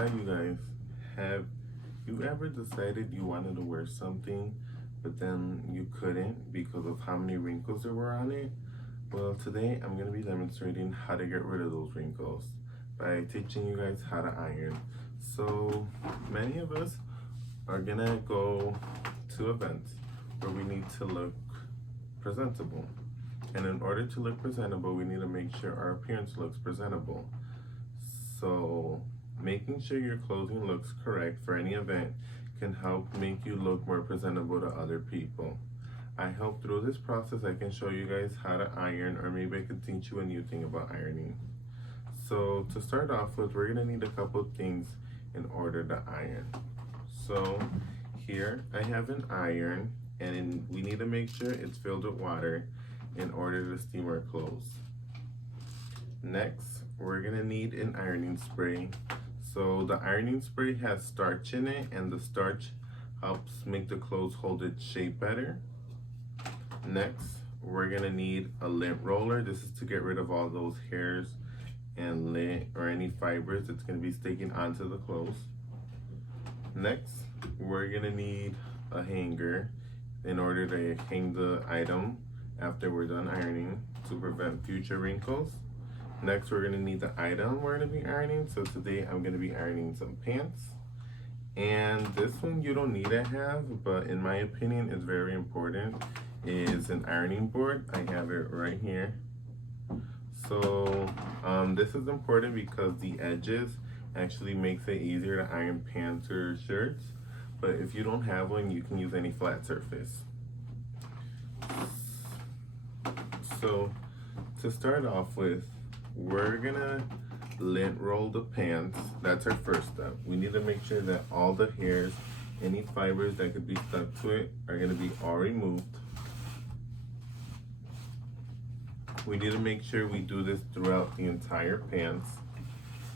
Hi, you guys. Have you ever decided you wanted to wear something, but then you couldn't because of how many wrinkles there were on it? Well, today I'm going to be demonstrating how to get rid of those wrinkles by teaching you guys how to iron. So, many of us are going to go to events where we need to look presentable. And in order to look presentable, we need to make sure our appearance looks presentable. So, making sure your clothing looks correct for any event can help make you look more presentable to other people. I hope through this process I can show you guys how to iron, or maybe I could teach you a new thing about ironing. So to start off with, we're gonna need a couple things in order to iron. So here I have an iron, and we need to make sure it's filled with water in order to steam our clothes. Next, we're gonna need an ironing spray. So the ironing spray has starch in it, and the starch helps make the clothes hold its shape better. Next, we're gonna need a lint roller. This is to get rid of all those hairs and lint or any fibers that's gonna be sticking onto the clothes. Next, we're gonna need a hanger in order to hang the item after we're done ironing to prevent future wrinkles. Next, we're gonna need the item we're gonna be ironing. So today I'm gonna be ironing some pants. And this one you don't need to have, but in my opinion it's very important, is an ironing board. I have it right here. So this is important because the edges actually makes it easier to iron pants or shirts. But if you don't have one, you can use any flat surface. So to start off with, we're gonna lint roll the pants. That's our first step. We need to make sure that all the hairs, any fibers that could be stuck to it, are gonna be all removed. We need to make sure we do this throughout the entire pants.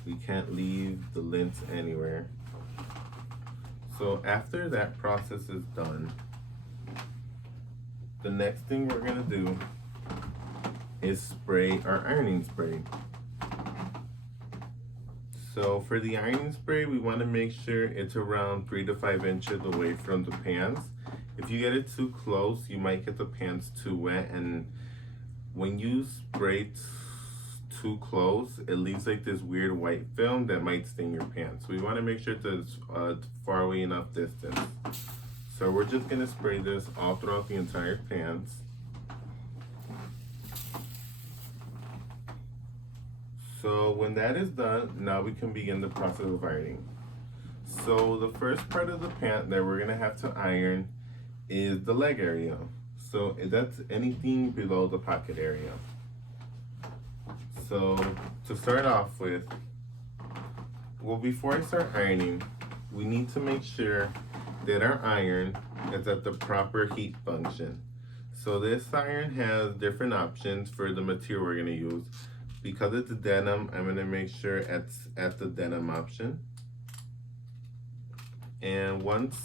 We can't leave the lint anywhere. So after that process is done, the next thing we're gonna do is spray our ironing spray. So for the ironing spray, we want to make sure it's around 3 to 5 inches away from the pants. If you get it too close, you might get the pants too wet, and when you spray too close, it leaves like this weird white film that might stain your pants. We want to make sure that it's far away enough distance. So we're just gonna spray this all throughout the entire pants. So when that is done, now we can begin the process of ironing. So the first part of the pant that we're gonna have to iron is the leg area. So that's anything below the pocket area. So to start off with, well, before I start ironing, we need to make sure that our iron is at the proper heat function. So this iron has different options for the material we're gonna use. Because it's denim, I'm gonna make sure it's at the denim option. And once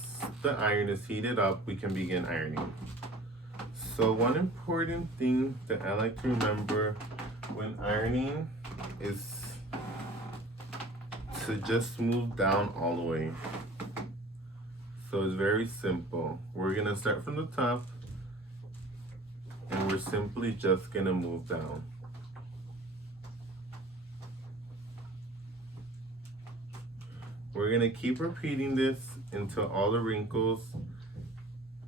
the iron is heated up, we can begin ironing. So one important thing that I like to remember when ironing is to just smooth down all the way. So it's very simple. We're gonna start from the top, and we're simply just gonna move down. We're gonna keep repeating this until all the wrinkles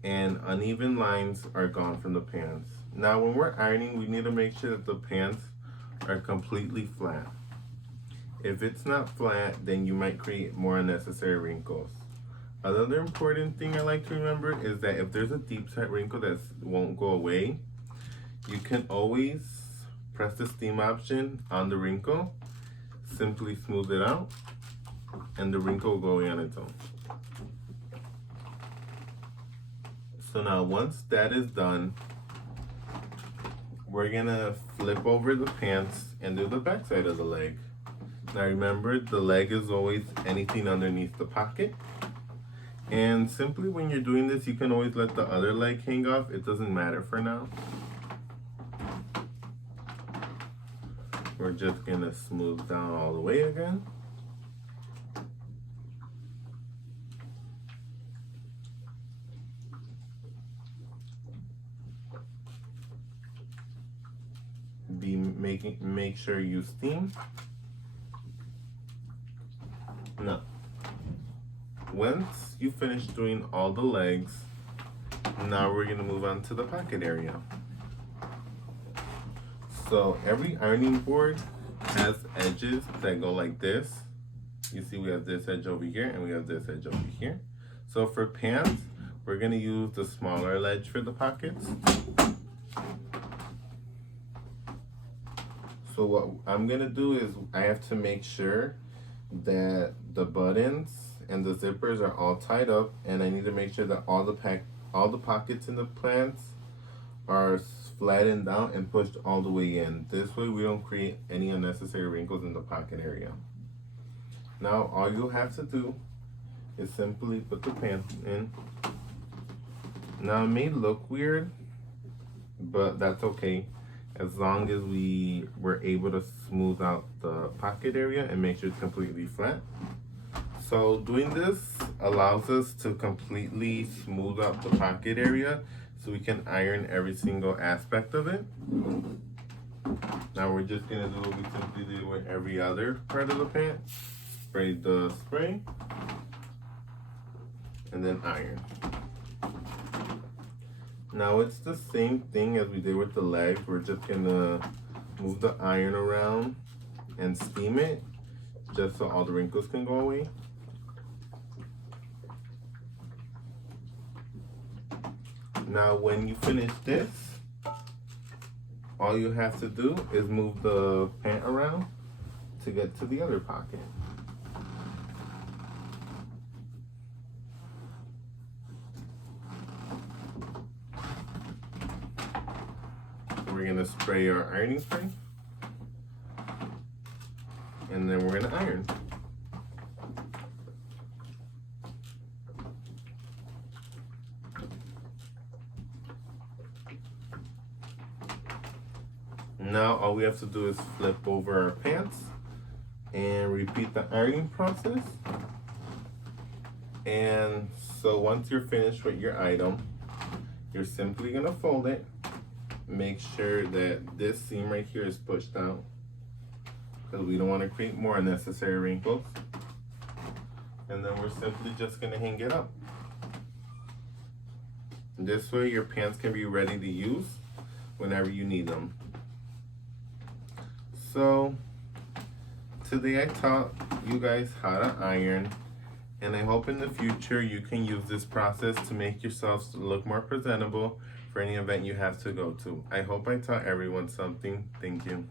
and uneven lines are gone from the pants. Now when we're ironing, we need to make sure that the pants are completely flat. If it's not flat, then you might create more unnecessary wrinkles. Another important thing I like to remember is that if there's a deep set wrinkle that won't go away, you can always press the steam option on the wrinkle, simply smooth it out, and the wrinkle will go away on its own. So now once that is done, we're gonna flip over the pants and do the back side of the leg. Now remember, the leg is always anything underneath the pocket. And simply when you're doing this, you can always let the other leg hang off. It doesn't matter for now. We're just gonna smooth down all the way again. be make sure you steam. Now, once you finish doing all the legs, now we're gonna move on to the pocket area. So every ironing board has edges that go like this. You see we have this edge over here and we have this edge over here. So for pants, we're gonna use the smaller edge for the pockets. So what I'm gonna do is I have to make sure that the buttons and the zippers are all tied up, and I need to make sure that all the pockets in the pants are flattened out and pushed all the way in. This way we don't create any unnecessary wrinkles in the pocket area. Now all you have to do is simply put the pants in. Now it may look weird, but that's okay, as long as we were able to smooth out the pocket area and make sure it's completely flat. So doing this allows us to completely smooth out the pocket area so we can iron every single aspect of it. Now we're just gonna do what we simply did with every other part of the pant. Spray the spray and then iron. Now it's the same thing as we did with the legs. We're just gonna move the iron around and steam it just so all the wrinkles can go away. Now when you finish this, all you have to do is move the pant around to get to the other pocket. We're gonna spray our ironing spray, and then we're gonna iron. Now all we have to do is flip over our pants and repeat the ironing process. And so once you're finished with your item, you're simply gonna fold it. Make sure that this seam right here is pushed out, because we don't want to create more unnecessary wrinkles. And then we're simply just gonna hang it up. This way your pants can be ready to use whenever you need them. So today I taught you guys how to iron, and I hope in the future you can use this process to make yourselves look more presentable for any event you have to go to. I hope I taught everyone something. Thank you.